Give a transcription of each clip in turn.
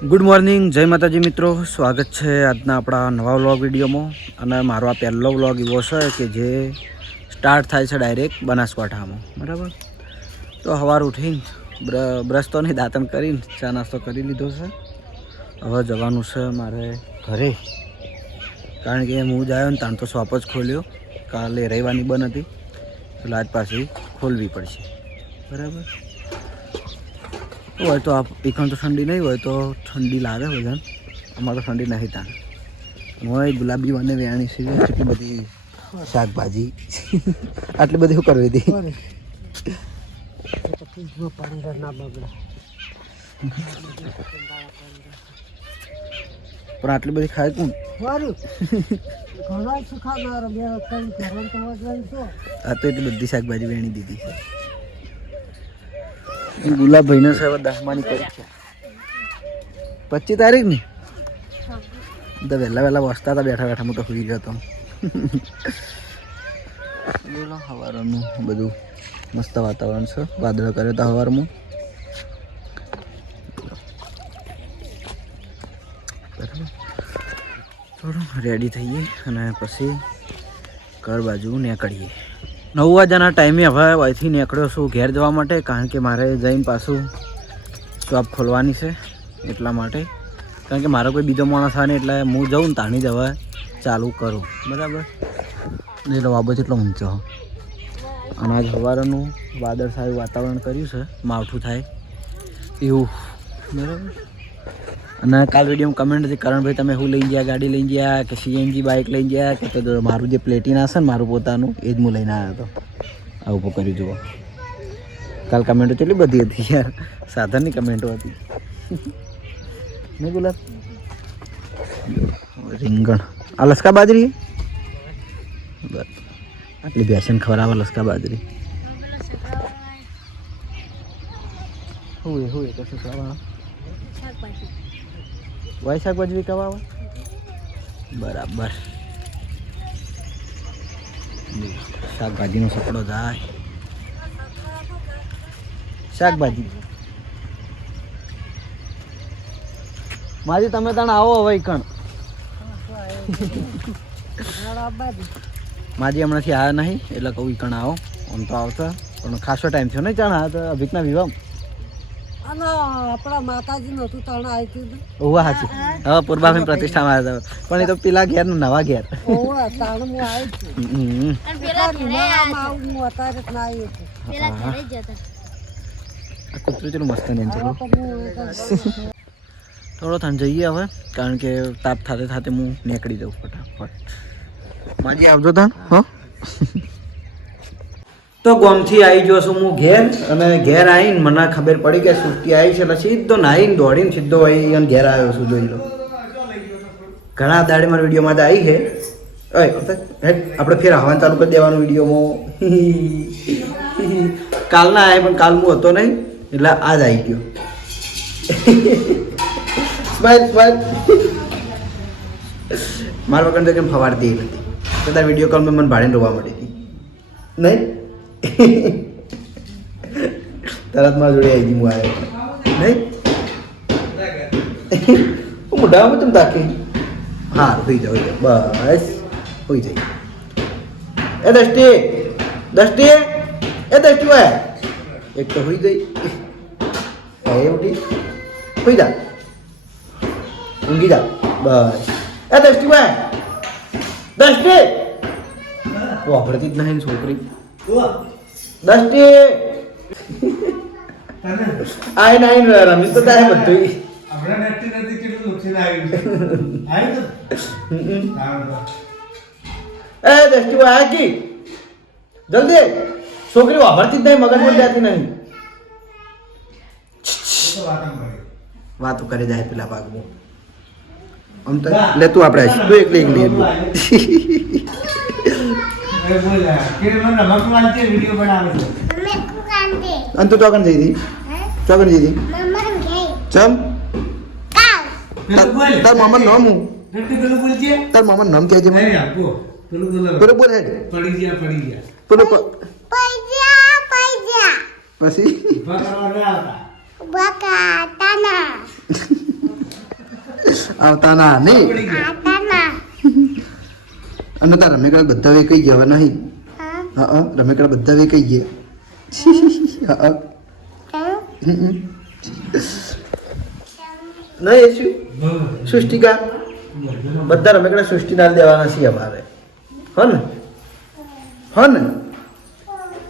Good morning, જય માતાજી મિત્રો. સ્વાગત છે આજના આપણા નવા વ્લોગ વિડીયોમાં. અને મારો આ પહેલો વ્લોગ એવો છે કે જે સ્ટાર્ટ થાય છે ડાયરેક્ટ બનાસકાંઠામાં, બરાબર. તો સવાર ઉઠીને બ્રશ તો નહીં, દાંતણ કરીને ચા નાસ્તો કરી લીધો છે. હવે જવાનું છે મારે ઘરે, કારણ કે હું જ આવ્યો ને તાણ તો શોપ જ ખોલ્યો. કાલે રવિવારની બંધ હતી, એટલે આજ પાછી ખોલવી પડશે, બરાબર. હોય તો એકણ તો ઠંડી નહીં હોય તો ઠંડી લાગે બધાને. અમારે તો ઠંડી નહીં તાણ. હોય ગુલાબી મને વેણી છે, એટલી બધી શાકભાજી આટલી બધી શું કરવી હતી. પણ આટલી બધી ખાય કોણ? આ તો એટલી બધી શાકભાજી વેણી દીધી છે. ગુલાબભાઈને છે હવે 10માની પરીક્ષા 25 તારીખ ને. તો વહેલા વાંચતા હતા બેઠા બેઠા. હું તો સુઈ ગયો હતો. સવારનું બધું મસ્ત વાતાવરણ છે, વાદળ કર્યો હતા સવારમાં. થોડું રેડી થઈએ અને પછી ઘર બાજુ નીકળીએ. 9 વાગ્યાના ટાઈમે હવે અહીંથી નીકળ્યો છું ઘેર જવા માટે, કારણ કે મારે જઈને પાછું શોપ ખોલવાની છે. એટલા માટે, કારણ કે મારો કોઈ બીજો માણસ આવે ને એટલે હું જાઉં ને તાણી જ હવે ચાલુ કરું, બરાબર. નહીં તો બાબત એટલો ઊંચો. અને આજ સવારનું વાદળ સારું વાતાવરણ કર્યું છે, માવઠું થાય એવું, બરાબર. અને કાલ વિડીયોમાં કમેન્ટ હતી, કરણભાઈ તમે શું લઈને ગયા? ગાડી લઈને ગયા કે સીએનજી બાઇક લઈને ગયા કે તો મારું જે પ્લેટિના છે ને મારું પોતાનું એ જ હું લઈને આવ્યો હતો. આ ઊભું કર્યું જુઓ. કાલ કમેન્ટો કેટલી બધી હતી યાર, સાધનની કમેન્ટો હતી નહીં ગુલાબ? રીંગણ આ લસકા બાજરી, બસ આટલી બેસન ખવડાવે લસકા બાજરી. હોય કશું ખાવાનું વાય શાકભાજી વિકાવા આવે, બરાબર. શાકભાજીનો સપડો જાય. શાકભાજી માજી તમે તાણ આવો હવે કણ. માજી હમણાંથી આવ્યા નહીં એટલે કહું કણ આવો. આમ તો આવતા પણ ખાસો ટાઈમ થયો નહીં ચાણ આ તો અભિતના વિવાહ. આપણા માતાજી નું હતું તણ આવી. ઓવા સાચી. હવે પૂર્વાભાઈ પ્રતિષ્ઠામાં આવ્યા હતા, પણ એ તો પેલા ઘેર નું નવા ઘેર. કૂતરું ચેલું મસ્ત ને ચલો. થોડો થાન જઈએ હવે, કારણ કે તાપ થાતે થાતે હું નીકળી જાઉં ફટાફટ. માજી આવજો તાન. હો તો ગોમથી આવી ગયો છું હું ઘેર. અને ઘેર આવીને મને ખબર પડી કે સુસ્તી આવી છે, એટલે સીધો નાહીને દોડીને સીધો અહીં અને ઘેર આવ્યો છું. જોઈ લો, ઘણા દાડે મારા વિડીયોમાં તો આવી છે. આપણે ફેર હવાનું ચાલુ કરી દેવાનું વિડીયોમાં. કાલના આવ્યા પણ કાલ હું હતો નહીં એટલે આજ આવી ગયો. સ્માઈલ મારા વગર તો કેમ ફવાડતી હતી. કદાચ વિડીયો કોલમાં મને ભાડે રોવા મળી હતી નહીં. તરત મારા જોડે આવી હું આવ્યો નહીં. હું મોઢામાં તમે તાકી. હા હોઈ જાઓ, બસ હોઈ જાય. એ દષ્ટિ હોય એક તો હોઈ જઈ. એ ઉઠી હોઈ જા, ઊંઘી જા, બસ. એ દષ્ટિ હોય વાપરતી જ નહીં છોકરી. દષ્ટિ આઈને રમી તો તારે બધું. એ દષ્ટિ આ કી જલ્દી. છોકરી વાપરતી જ નહીં, મગજ માં જાતી નહીં. વાતો કરે જાય પેલા ભાગમાં. આમ તો લે તું આપણે એકલી અંતુ ચોકન જઈ હતી. ચોકન જઈ હતી ચમ તાર મામા નામ હું તાર મામા નામ કહેજે મને. પેલું બોલ હેડ પડી ગયા પેલું પછી આવતા ના નહીં અને તાર રમેકડા બધા વે કઈ ગયા નહીં હા રમેકડા બધા વે કઈ ગયા નહીં શું સૃષ્ટિકા બધા રમેકડા સૃષ્ટિના દેવાના છીએ અમારે હો ને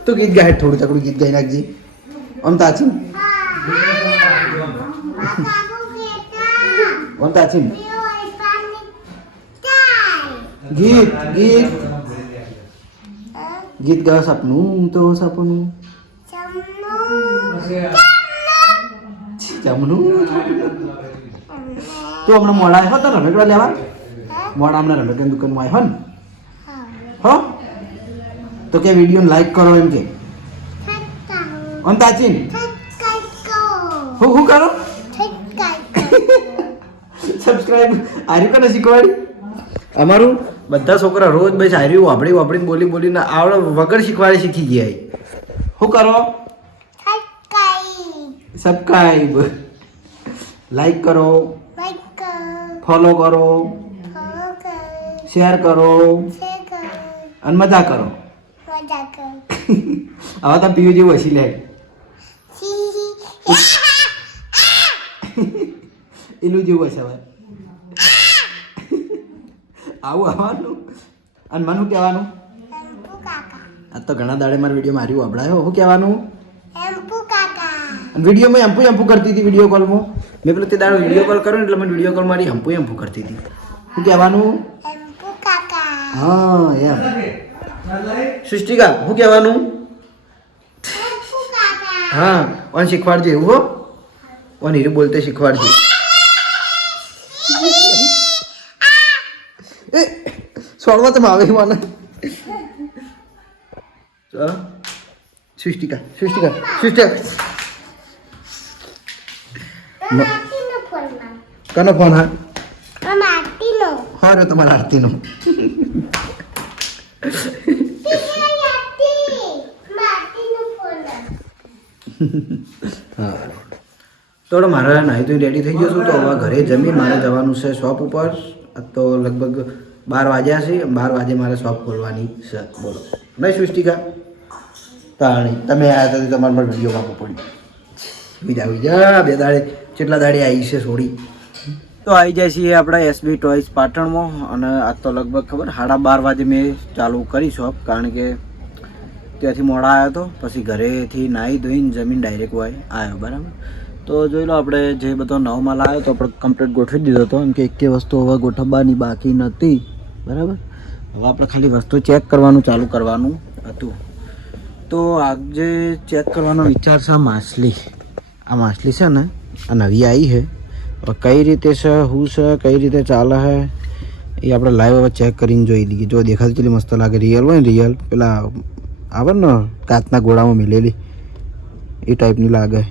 તું ગીત ગાય થોડું તકડું ગીત ગાઈ નાખજી આમ તાચી આમ તાચી ગીત ગીત ગીત ગાવ સપનું તો સપનું જમનું તું હમણાં મોડા આવ્યો તો રમેકડા લેવા મોડા હમણાં રમેકડાની દુકાનમાં આવ્યો ને હો તો કે વિડીયો લાઈક કરો એમ કે અંતાચીન હું કરો સબસ્ક્રાઇબ આર્યું કને શીખવાડી અમારું બધા છોકરા રોજ બસ આર્યું વાપરીને બોલીને આવડે વગર શીખવાડી શીખી ગયા શું કરો સબસ્ક્રાઇબ લાઈક કરો ફોલો કરો શેર કરો અને મજા કરો હવે તમે પીવું જેવું હસી લે એનું જેવું હશે હવે આવું આવવાનું અને મને શું કહેવાનું આ તો ઘણા દાડે મારા વિડીયો માર્યું આપડાયો શું કહેવાનું વિડીયોમાં એમ્પુ કરતી હતી વિડીયો કોલમાં મેં પેલો તે દાડો વિડીયો કોલ કર્યો ને એટલે મને વિડીયો કોલ મારી એમ્પુ કરતી હતી શું કહેવાનું હા એમ સૃષ્ટિકા શું કહેવાનું હા ઓન શીખવાડજે એવું હો ઓન હીરું બોલતે શીખવાડજે એ છોડવા તમે આવે મને સૃષ્ટિકા કનો ફોન હા હા રે તમારા આરતીનો હા તો મારે નાહી તો રેડી થઈ ગયો છું તો હવે ઘરે જમી મારે જવાનું છે શોપ ઉપર તો લગભગ 12 વાગ્યા છે 12 વાગે મારે શોપ ખોલવાની છે બોલો નહીં સૃષ્ટિકા તાણી તમે આવ્યા હતા તમારે મારે વિડીયો કાપવું પડ્યું બીજા બે દાડે કેટલા દાડે આવી છે છોડી તો આવી જાય છીએ આપણા એસબી ટોયસ પાટણમાં અને આજ તો લગભગ ખબર 12:30 વાગે મેં ચાલુ કરી શોપ કારણ કે ત્યાંથી મોડા આવ્યો હતો પછી ઘરેથી નાહી ધોઈને જમીન ડાયરેક્ટ હોય આવ્યો બરાબર તો જોઈ લો આપણે જે બધો નવો માલ આવ્યો તો આપણે કમ્પ્લીટ ગોઠવી દીધો હતો એમ કે એક વસ્તુ હવે ગોઠવવાની બાકી નથી બરાબર હવે આપણે ખાલી વસ્તુ ચેક કરવાનું ચાલુ કરવાનું હતું તો આજે ચેક કરવાનો વિચાર છે માછલી આ માછલી છે ને આ નવી આવી છે કઈ રીતે છે શું છે કઈ રીતે ચાલે છે એ આપણે લાઈવ હવે ચેક કરીને જોઈ લઈએ જો દેખાતી કેટલી મસ્ત લાગે રિયલ હોય ને રિયલ પેલા આવે ને કાચના ગોળામાં મિલેલી એ ટાઈપની લાગે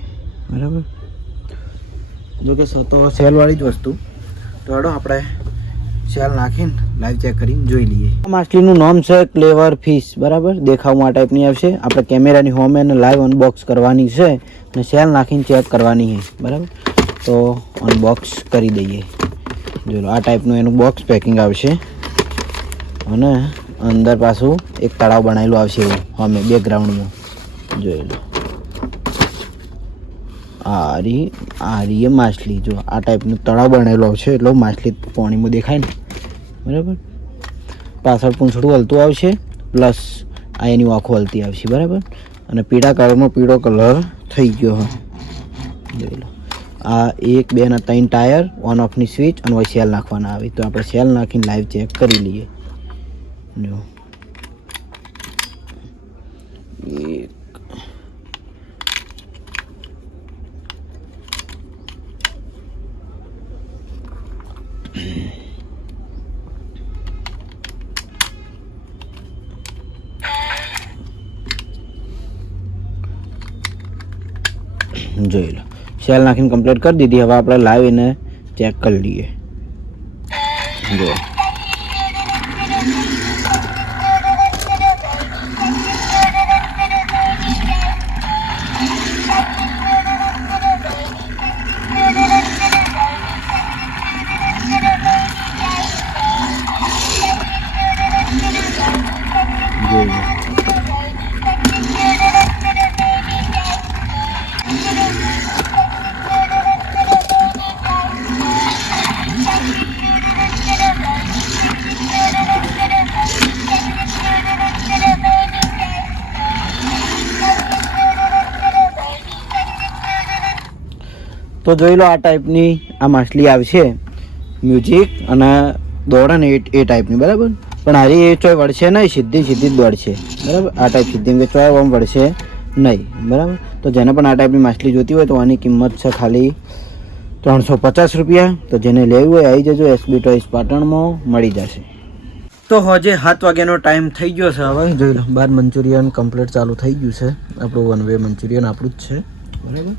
બરાબર જો કે તો સેલવાળી જ વસ્તુ તો હેડો આપણે સેલ નાખીને લાઈવ ચેક કરીને જોઈ લઈએ આ માછલીનું નામ છે ક્લેવર ફિશ બરાબર દેખાવમાં આ ટાઈપની આવશે આપણે કેમેરાની હોમે અને લાઈવ અનબોક્સ કરવાની છે અને સેલ નાખીને ચેક કરવાની છે બરાબર તો અનબોક્સ કરી દઈએ જો આ ટાઈપનું એનું બોક્સ પેકિંગ આવશે અને અંદર પાછું એક તળાવ બનાવેલું આવશે એવું અમે બેકગ્રાઉન્ડમાં જોઈ લો આ રહી માછલી જો આ ટાઈપનું તળાવ બનેલું આવશે એટલે માછલી પાણીમાં દેખાય ને બરાબર પાછળ પૂંછડું હલતું આવશે પ્લસ આ એની આંખો હલતી આવશે બરાબર અને પીળા કલરમાં પીળો કલર થઈ ગયો હા જોઈ લો આ 1 2 અને 3 ટાયર ઓન ઓફની સ્વિચ અને પછી સેલ નાખવાના આવે તો આપણે સેલ નાખીને લાઈવ ચેક કરી લઈએ જો જોઈ લો સેલ નાખીને કમ્પ્લીટ કરી દીધી હવે આપણે લાઈવ એને ચેક કરી લઈએ જો તો જોઈ લો આ ટાઈપની આ માછલી આવશે મ્યુઝિક અને દોડે ને એ ટાઈપની બરાબર. પણ હારી એ ચોય વળશે નહીં, સીધી જ દોડશે બરાબર. આ ટાઈપ સીધી કે ચોય આમ વળશે નહીં બરાબર. તો જેને પણ આ ટાઈપની માછલી જોતી હોય તો આની કિંમત છે ખાલી 350 રૂપિયા. તો જેને લેવું હોય આવી જજો, એસબી ટોયસ પાટણમાં મળી જશે. તો હજે 7 વાગ્યાનો ટાઈમ થઈ ગયો છે. હવે જોઈ લો બાર મંચુરિયન કમ્પ્લીટ ચાલુ થઈ ગયું છે. આપણું વન વે મંચુરિયન આપણું જ છે બરાબર.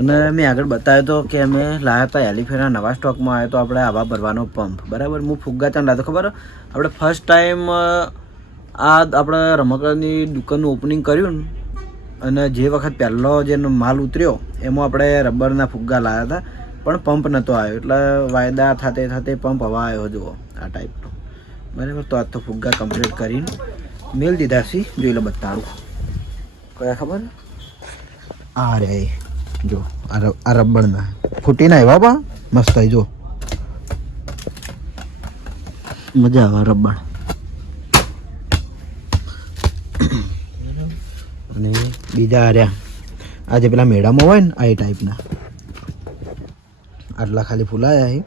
અને મેં આગળ બતાવ્યો તો કે અમે લાવ્યા હતા એલિફેના નવા સ્ટોકમાં આવ્યો તો આપણે આવા ભરવાનો પંપ બરાબર. હું ફુગ્ગા ચાંદ લાવ્યો ખબર. આપણે ફર્સ્ટ ટાઈમ આ આપણે રમકડાની દુકાનનું ઓપનિંગ કર્યું ને, અને જે વખત પહેલો જે માલ ઉતર્યો એમાં આપણે રબરના ફુગ્ગા લાવ્યા હતા, પણ પંપ નહોતો આવ્યો. એટલે વાયદા થતે પંપ હવા આવ્યો જુઓ આ ટાઈપનો બરાબર. તો આજ તો ફુગ્ગા કમ્પ્લીટ કરીને મેલ દીધા છે. જોઈ લો બતાડું કયા ખબર. આ રે જો આ રબડના ફૂટીના એવા બા મસ્ત આવી જો, મજા આવે રબડ. અને બીજા આર્યા આ જે પેલા મેળામાં હોય ને આ એ ટાઈપના આટલા ખાલી ફૂલાયા છે.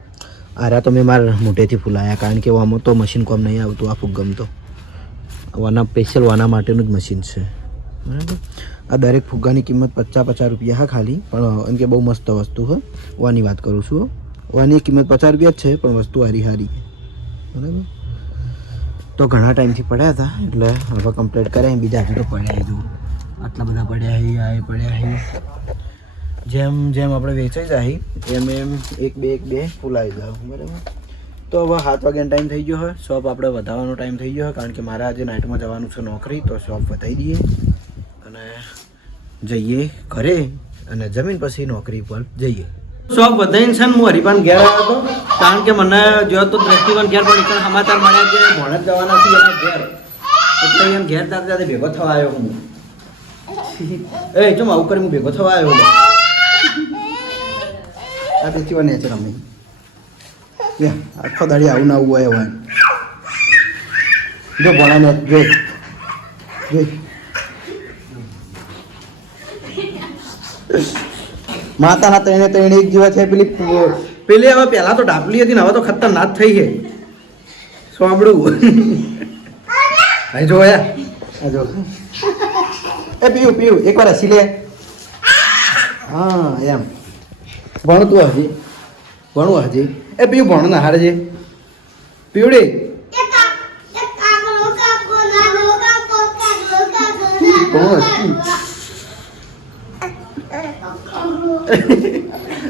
આર્યા તો મેં મારા મોટેથી ફૂલાયા, કારણ કે આમાં તો મશીન કોમ નહીં આવતું. આ ફુગ્ગમ તો વાના સ્પેશિયલ વાના માટેનું જ મશીન છે બરાબર. આ દરેક ફુગ્ગાની કિંમત 50 રૂપિયા હા ખાલી, પણ એમ કે બહુ મસ્ત વસ્તુ છે. વાની વાત કરું છું, વાની કિંમત 50 રૂપિયા જ છે, પણ વસ્તુ હારી બરાબર. તો ઘણા ટાઈમથી પડ્યા હતા એટલે હવે કમ્પ્લીટ કર્યા. બીજા હજુ તો પડ્યા જુઓ, આટલા બધા પડ્યા છે, આ પડ્યા છે. જેમ જેમ આપણે વેચાઈ જાય એમ એમ એક બે ફૂલાઈ જાય બરાબર. તો હવે 7 વાગ્યાનો ટાઈમ થઈ ગયો હોય. શોપ આપણે વધારવાનો ટાઈમ થઈ ગયો હોય, કારણ કે મારે આજે નાઇટમાં જવાનું છે નોકરી. તો શોપ વધારી દઈએ અને જઈએ ઘરે, અને જમીન પછી નોકરી પર જઈએ. શોપ વધારીને છે ને હું હરિપાન ઘેર આવ્યો હતો, કારણ કે મને જો તો દ્રષ્ટિવાન ઘેર પણ એકણ સમાચાર મળ્યા કે ભણત જવાના છે એના ઘેર, એટલે એમ ઘેર જાતે ભેગો થવા આવ્યો હું. એ ચમ આવું કરી હું ભેગો થવા આવ્યો. આ દ્રષ્ટિવાન નેચર અમે આખો દાડી આવું ના આવું હોય. જો ભણાને જોઈ માતાના ત્રણે એક જેવા છે. પેલી હવે પહેલા તો ઢાપલી હતી ને હવે તો ખતરનાક થઈ છે. સાંભળું જો આ જો એ પીયું એકવાર હસી લે. હા એમ ભણતું હજી ભણવું હજી. એ પીયું ભણું ના હારે છે પીવડી.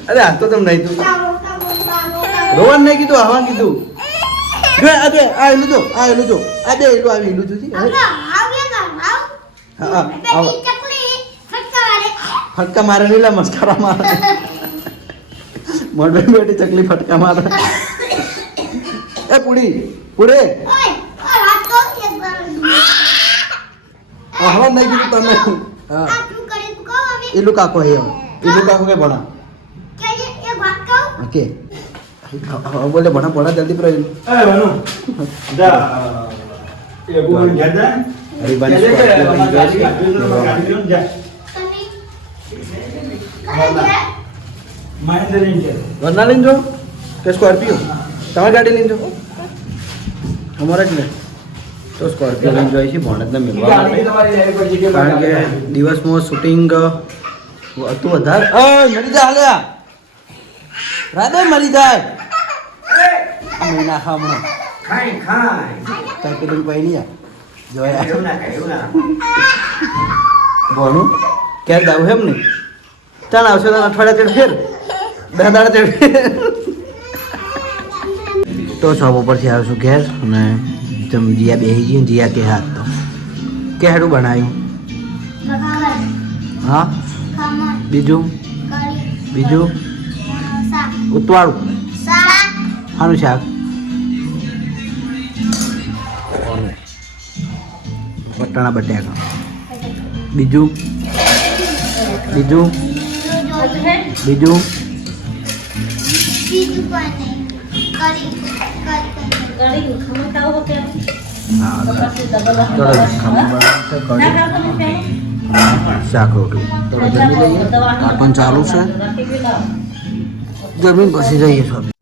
અરે આ તો તમે નહીં તું રોવાનું નહીં કીધું, આવવાનું કીધું. જો આ દે આ એલું જો આ એલું જો આ દે એલું આવી એલું જો ફટકા મારે નહીં લા મસ્કરા મારે મોઢે બેટી ચકલી ફટકા મારે. એ પૂડી આવવાનું નહીં કીધું તમે. હા એલું કાકો હે એલું કાકો કે ભણા ઓકે બોલે ભણા જલ્દી પર વરના લઈને જો કે સ્કોર્પિયો તમારી ગાડી લઈને જો અમારા જ ને. તો સ્કોર્પિયો લઈને જોઈએ છે ભણતને મેળવા માટે, કારણ કે દિવસમાં શૂટિંગ હતું વધારે. મરી જાય હાલ્યા રાધે મરી જાય મહિના હમણાં પેલું ભાઈ નહીં જોયા ભણું ક્યારે દાવું એમ નહીં. ચાલ આવશે તો અઠવાડિયા ચેડ ફેર 10 દાડા ચેડ ફેર. તો શોપ ઉપરથી આવશું ઘેર અને જીયા બેસી ગઈ. જીયા કે હાથ તો કે હાડું બનાવ્યું. હા બીજું ઉતવાળું શાનું શાક વટાણા બટાકા. બીજું શાક રોટલી તો જમી લઈએ આ પણ ચાલુ છે જમીન પછી જઈએ શોપ